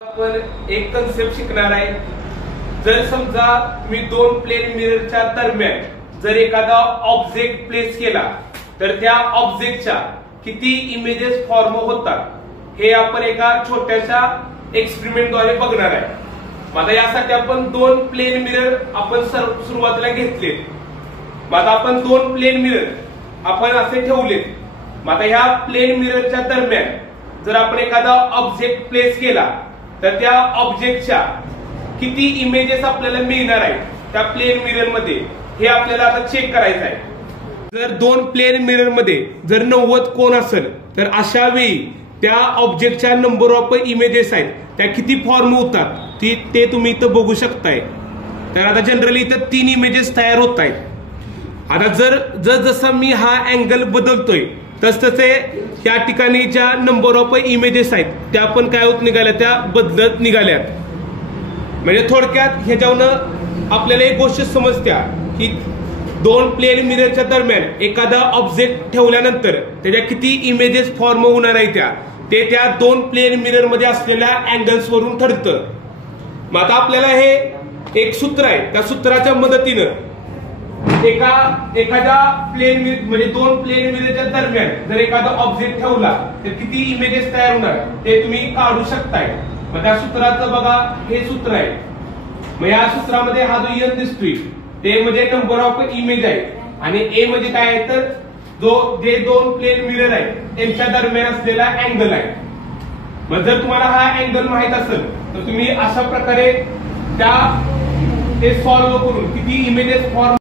आपण एक कन्सेप्ट शिकणार आहे। जर समजा मी दोन प्लेन मिररच्या दरम्यान जर एखादा ऑब्जेक्ट प्लेस केला तर त्या ऑब्जेक्टच्या किती इमेजेस फॉर्म होतात हे आपण एका छोट्याशा एक्सपेरिमेंटद्वारे बघणार आहे। आता यासाठी आपण दोन प्लेन मिरर आपण सुरुवातीला घेतले। आता आपण दोन प्लेन मिरर आपण असे ठेवले। आता ह्या प्लेन मिररच्या दरम्यान जर आपण एखादा ऑब्जेक्ट प्लेस केला तर त्या ऑब्जेक्टच्या किती इमेजेस आपल्याला मिळणार आहेत त्या प्लेन मिरर मध्ये हे आपल्याला आता चेक करायचं आहे। जर दोन प्लेन मिरर मध्ये जर 90 कोन असेल तर अशा वेळी त्या ऑब्जेक्टच्या नंबर ऑफ इमेजेस आहेत त्या किती फॉर्म होतात ते तुम्ही इथं बघू शकताय। तर आता जनरली इथं 3 इमेजेस तयार होत आहेत। आता जर जसं मी हा अँगल बदलतोय तसतसे या ठिकाणी ज्या नंबर ऑफ इमेजेस आहेत त्या पण काय होत निघाल्या, त्या बदलत निघाल्यात। म्हणजे थोडक्यात ह्याच्यावरून आपल्याला एक गोष्ट समजत्या की दोन प्लेन मिररच्या दरम्यान एखादा ऑब्जेक्ट ठेवल्यानंतर त्याच्या किती इमेजेस फॉर्म होणार आहेत ते त्या दोन प्लेन मिरर मध्ये असलेल्या अँगल्स वरून ठरतं। मग आता आपल्याला हे एक सूत्र आहे, त्या सूत्राच्या मदतीनं एखाद्या प्लेन म्हणजे दोन प्लेन मिररच्या दरम्यान जर एखादा ऑब्जेक्ट ठेवला तर किती इमेजेस तयार होणार ते तुम्ही काढू शकताय। मग त्या सूत्राचं बघा, हे सूत्र आहे। मग या सूत्रामध्ये हा जो एन दिसतोय ते म्हणजे नंबर ऑफ इमेज आहे आणि ए म्हणजे काय आहे तर जे दोन प्लेन मिरर आहेत त्यांच्या दरम्यान असलेला अँगल आहे। मग जर तुम्हाला हा अँगल माहित असेल तर तुम्ही अशा प्रकारे ते सॉल्व्ह करून किती इमेजेस फॉर्म